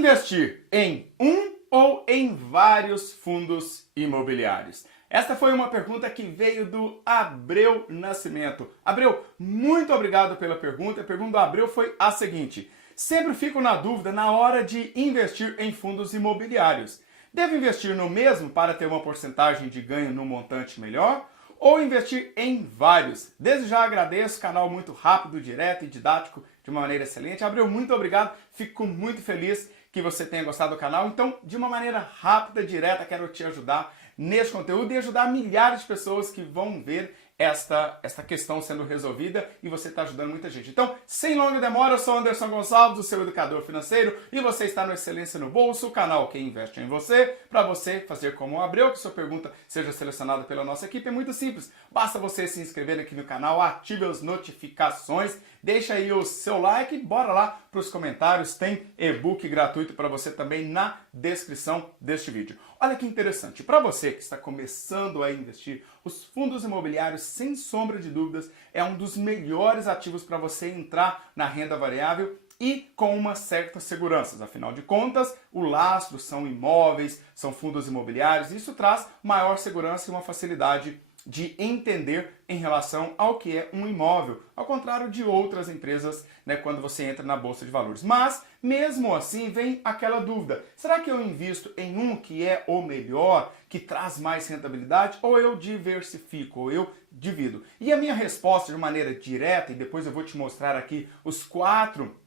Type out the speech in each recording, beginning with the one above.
Investir em um ou em vários fundos imobiliários? Esta foi uma pergunta que veio do Abreu Nascimento. Abreu, muito obrigado pela pergunta. A pergunta do Abreu foi a seguinte: sempre fico na dúvida na hora de investir em fundos imobiliários. Devo investir no mesmo para ter uma porcentagem de ganho no montante melhor? Ou investir em vários? Desde já agradeço, canal muito rápido, direto e didático de uma maneira excelente. Abreu, muito obrigado, fico muito feliz que você tenha gostado do canal. Então, de uma maneira rápida, direta, quero te ajudar nesse conteúdo e ajudar milhares de pessoas que vão ver esta questão sendo resolvida e você está ajudando muita gente. Então, sem longa demora, eu sou Anderson Gonçalves, o seu educador financeiro, e você está no Excelência no Bolso, o canal que investe em você, para você fazer como o Abreu, que sua pergunta seja selecionada pela nossa equipe. É muito simples, basta você se inscrever aqui no canal, ative as notificações, deixa aí o seu like e bora lá para os comentários, tem e-book gratuito para você também na descrição deste vídeo. Olha que interessante, para você que está começando a investir, os fundos imobiliários, sem sombra de dúvidas, é um dos melhores ativos para você entrar na renda variável e com uma certa segurança. Afinal de contas, o lastro são imóveis, são fundos imobiliários, e isso traz maior segurança e uma facilidade de entender em relação ao que é um imóvel, ao contrário de outras empresas, né, quando você entra na Bolsa de Valores. Mas, mesmo assim, vem aquela dúvida: será que eu invisto em um que é o melhor, que traz mais rentabilidade, ou eu diversifico, ou eu divido? E a minha resposta de maneira direta, e depois eu vou te mostrar aqui os 4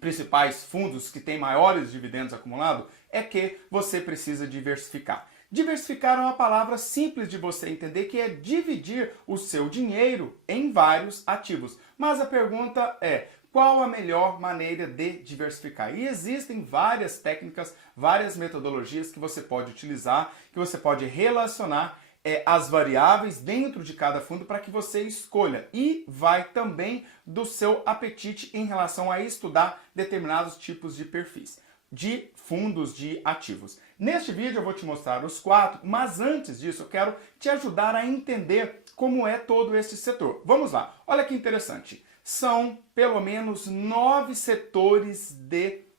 principais fundos que têm maiores dividendos acumulados, é que você precisa diversificar. Diversificar é uma palavra simples de você entender, que é dividir o seu dinheiro em vários ativos. Mas a pergunta é: qual a melhor maneira de diversificar? E existem várias técnicas, várias metodologias que você pode utilizar, que você pode relacionar as variáveis dentro de cada fundo para que você escolha. E vai também do seu apetite em relação a estudar determinados tipos de perfis de fundos de ativos. Neste vídeo eu vou te mostrar os 4, mas antes disso eu quero te ajudar a entender como é todo esse setor. Vamos lá, olha que interessante. São pelo menos 9 setores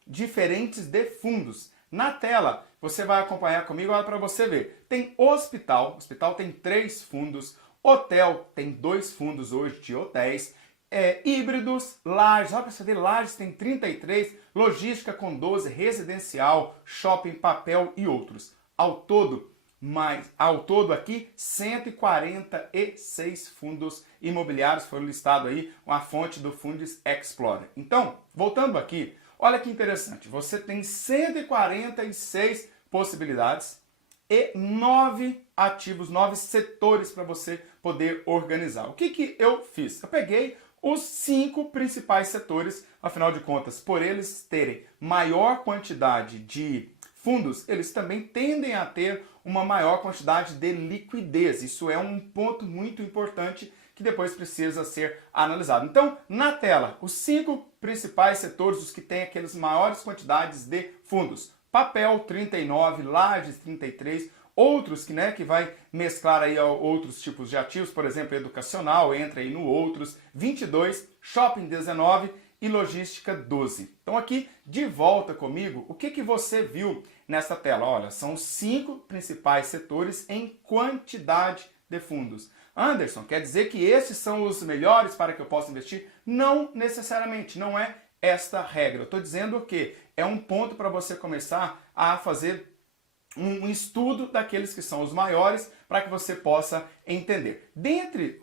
diferentes de fundos. Na tela você vai acompanhar comigo, olha para você ver. Tem hospital tem 3 fundos, hotel tem 2 fundos hoje de hotéis, híbridos, lajes, olha para você ver, lajes tem 33, logística com 12, residencial, shopping, papel e outros. Ao todo aqui 146 fundos imobiliários foram listados aí, uma fonte do Funds Explorer. Então, voltando aqui, olha que interessante, você tem 146 possibilidades e 9 ativos, 9 setores para você poder organizar. O que eu fiz? Eu peguei os 5 principais setores, afinal de contas, por eles terem maior quantidade de fundos, eles também tendem a ter uma maior quantidade de liquidez. Isso é um ponto muito importante que depois precisa ser analisado. Então, na tela, os 5 principais setores, os que têm aquelas maiores quantidades de fundos. Papel, 39, lajes, 33, outros que vai mesclar aí outros tipos de ativos, por exemplo, educacional, entra aí no outros, 22, shopping 19 e logística 12. Então aqui, de volta comigo, o que você viu nessa tela? Olha, são 5 principais setores em quantidade de fundos. Anderson, quer dizer que esses são os melhores para que eu possa investir? Não necessariamente, não é esta regra. Eu estou dizendo que é um ponto para você começar a fazer um estudo daqueles que são os maiores para que você possa entender. Dentre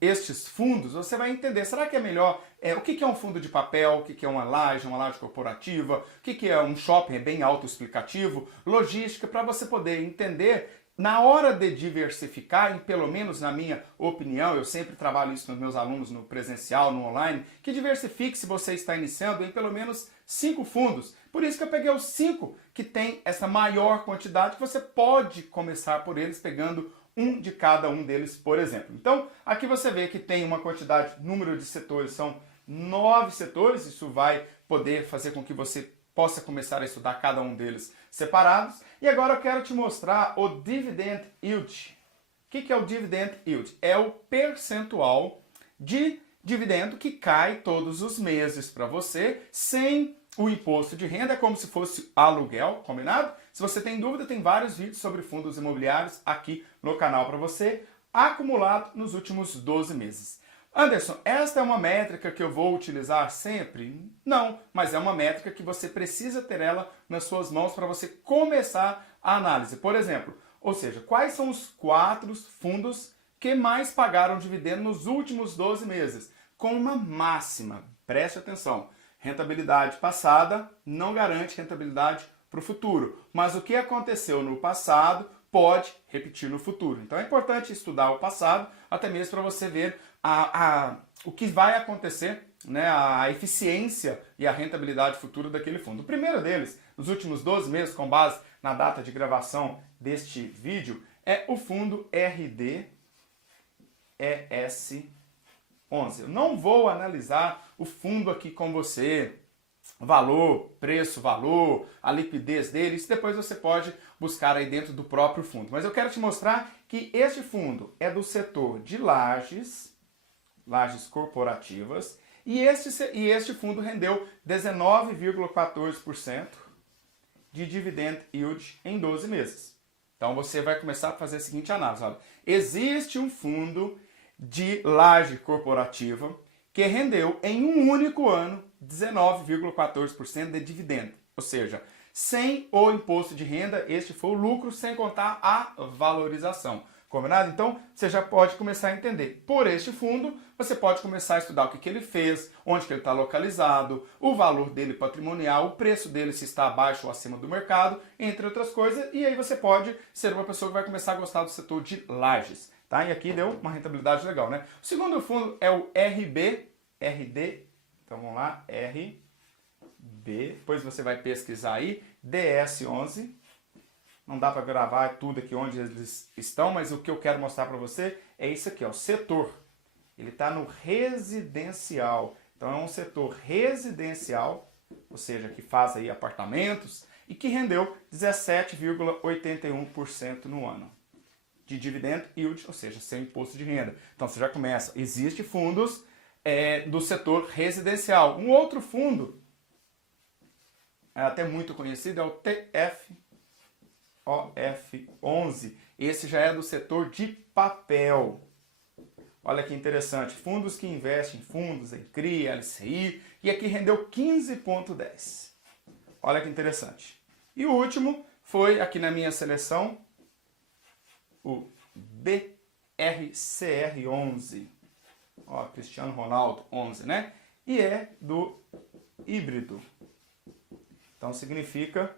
estes fundos, você vai entender, será que é melhor, o que é um fundo de papel, o que é uma laje corporativa, o que é um shopping, é bem autoexplicativo, logística, para você poder entender. Na hora de diversificar, e pelo menos na minha opinião, eu sempre trabalho isso com os meus alunos no presencial, no online, que diversifique se você está iniciando em pelo menos 5 fundos. Por isso que eu peguei os 5 que tem essa maior quantidade, que você pode começar por eles pegando um de cada um deles, por exemplo. Então, aqui você vê que tem uma quantidade, número de setores, são 9 setores, isso vai poder fazer com que você possa começar a estudar cada um deles separados. E agora eu quero te mostrar o Dividend Yield. O que é o Dividend Yield? É o percentual de dividendo que cai todos os meses para você, sem o imposto de renda é como se fosse aluguel, combinado? Se você tem dúvida, tem vários vídeos sobre fundos imobiliários aqui no canal para você, acumulado nos últimos 12 meses. Anderson, esta é uma métrica que eu vou utilizar sempre? Não, mas é uma métrica que você precisa ter ela nas suas mãos para você começar a análise. Por exemplo, ou seja, quais são os 4 fundos que mais pagaram dividendo nos últimos 12 meses? Com uma máxima, preste atenção, rentabilidade passada não garante rentabilidade para o futuro, mas o que aconteceu no passado pode repetir no futuro. Então é importante estudar o passado, até mesmo para você ver o que vai acontecer, né, a eficiência e a rentabilidade futura daquele fundo. O primeiro deles, nos últimos 12 meses, com base na data de gravação deste vídeo, é o fundo RDES11. Eu não vou analisar o fundo aqui com você, valor, preço, valor, a liquidez dele, isso depois você pode buscar aí dentro do próprio fundo. Mas eu quero te mostrar que este fundo é do setor de lajes corporativas, e este fundo rendeu 19,14% de dividend yield em 12 meses. Então você vai começar a fazer a seguinte análise. Olha, existe um fundo de laje corporativa que rendeu em um único ano 19,14% de dividendo. Ou seja, sem o imposto de renda, este foi o lucro, sem contar a valorização. Combinado? Então, você já pode começar a entender. Por este fundo, você pode começar a estudar o que ele fez, onde que ele está localizado, o valor dele patrimonial, o preço dele se está abaixo ou acima do mercado, entre outras coisas, e aí você pode ser uma pessoa que vai começar a gostar do setor de lajes. Tá? E aqui deu uma rentabilidade legal, né? O segundo fundo é o RD, então vamos lá, RB, depois você vai pesquisar aí, DS11. Não dá para gravar tudo aqui onde eles estão, mas o que eu quero mostrar para você é isso aqui, ó, o setor. Ele está no residencial. Então é um setor residencial, ou seja, que faz aí apartamentos, e que rendeu 17,81% no ano de dividend yield, ou seja, sem imposto de renda. Então você já começa, existem fundos do setor residencial. Um outro fundo, até muito conhecido, é o TFOF11. Esse já é do setor de papel. Olha que interessante, fundos que investem em fundos, em CRI, LCI, e aqui rendeu 15,10. Olha que interessante. E o último foi, aqui na minha seleção, o BRCR11. Ó, Cristiano Ronaldo 11, né? E é do híbrido. Então significa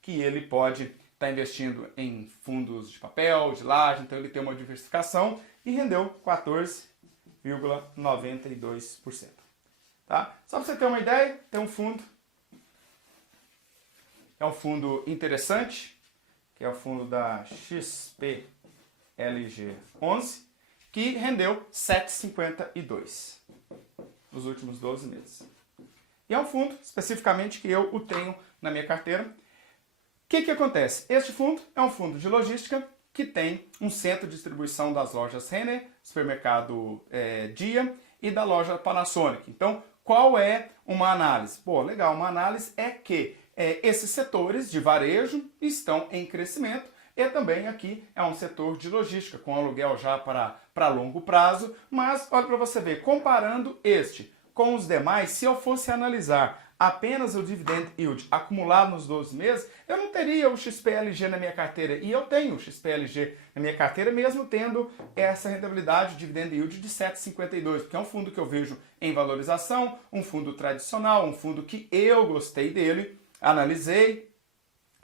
que ele pode estar investindo em fundos de papel, de laje, então ele tem uma diversificação e rendeu 14,92%. Tá? Só para você ter uma ideia, tem um fundo, é um fundo interessante, que é o fundo da XPLG11, que rendeu 7,52 nos últimos 12 meses. E é um fundo, especificamente, que eu o tenho na minha carteira. O que acontece? Este fundo é um fundo de logística que tem um centro de distribuição das lojas Renner, supermercado Dia e da loja Panasonic. Então, qual é uma análise? Pô, legal, uma análise é que esses setores de varejo estão em crescimento e também aqui é um setor de logística, com aluguel já para longo prazo, mas olha para você ver, comparando este com os demais, se eu fosse analisar apenas o dividend yield acumulado nos 12 meses, eu não teria o XPLG na minha carteira. E eu tenho o XPLG na minha carteira, mesmo tendo essa rentabilidade, dividend yield de 7,52, porque é um fundo que eu vejo em valorização, um fundo tradicional, um fundo que eu gostei dele, analisei,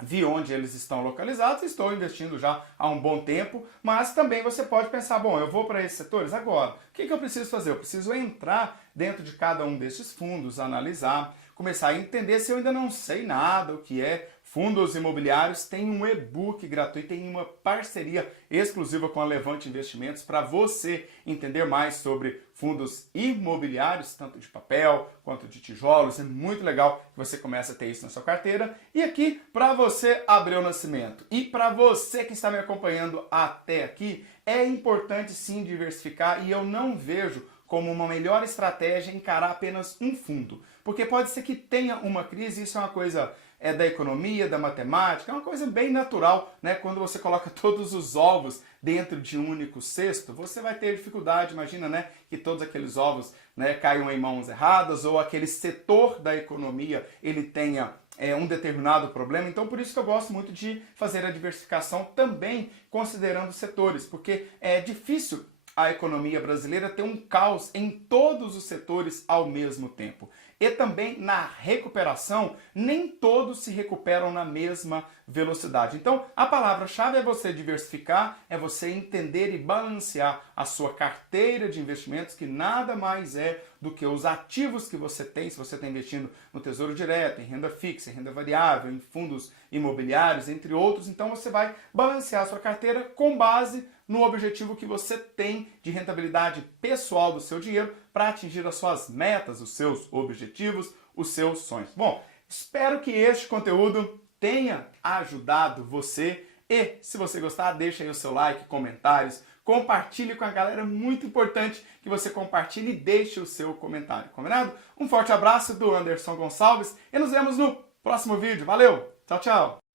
vi onde eles estão localizados, estou investindo já há um bom tempo, mas também você pode pensar, bom, eu vou para esses setores agora, o que eu preciso fazer? Eu preciso entrar dentro de cada um desses fundos, analisar, começar a entender se eu ainda não sei nada o que é fundos imobiliários. Tem um e-book gratuito, tem uma parceria exclusiva com a Levante Investimentos para você entender mais sobre fundos imobiliários, tanto de papel quanto de tijolos. É muito legal que você comece a ter isso na sua carteira. E aqui, para você, Abreu Nascimento, e para você que está me acompanhando até aqui, é importante sim diversificar, e eu não vejo como uma melhor estratégia encarar apenas um fundo. porque pode ser que tenha uma crise, isso é uma coisa da economia, da matemática, é uma coisa bem natural, né? Quando você coloca todos os ovos dentro de um único cesto, você vai ter dificuldade, imagina, né, que todos aqueles ovos, né, caiam em mãos erradas, ou aquele setor da economia, ele tenha um determinado problema. Então, por isso que eu gosto muito de fazer a diversificação também considerando setores, porque é difícil a economia brasileira ter um caos em todos os setores ao mesmo tempo. E também na recuperação, nem todos se recuperam na mesma velocidade. Então, a palavra-chave é você diversificar, é você entender e balancear a sua carteira de investimentos, que nada mais é do que os ativos que você tem, se você está investindo no Tesouro Direto, em renda fixa, em renda variável, em fundos imobiliários, entre outros. Então, você vai balancear a sua carteira com base no objetivo que você tem de rentabilidade pessoal do seu dinheiro para atingir as suas metas, os seus objetivos, os seus sonhos. Bom, espero que este conteúdo tenha ajudado você e, se você gostar, deixa aí o seu like, comentários, compartilhe com a galera, muito importante que você compartilhe e deixe o seu comentário, combinado? Um forte abraço do Anderson Gonçalves e nos vemos no próximo vídeo. Valeu, tchau, tchau!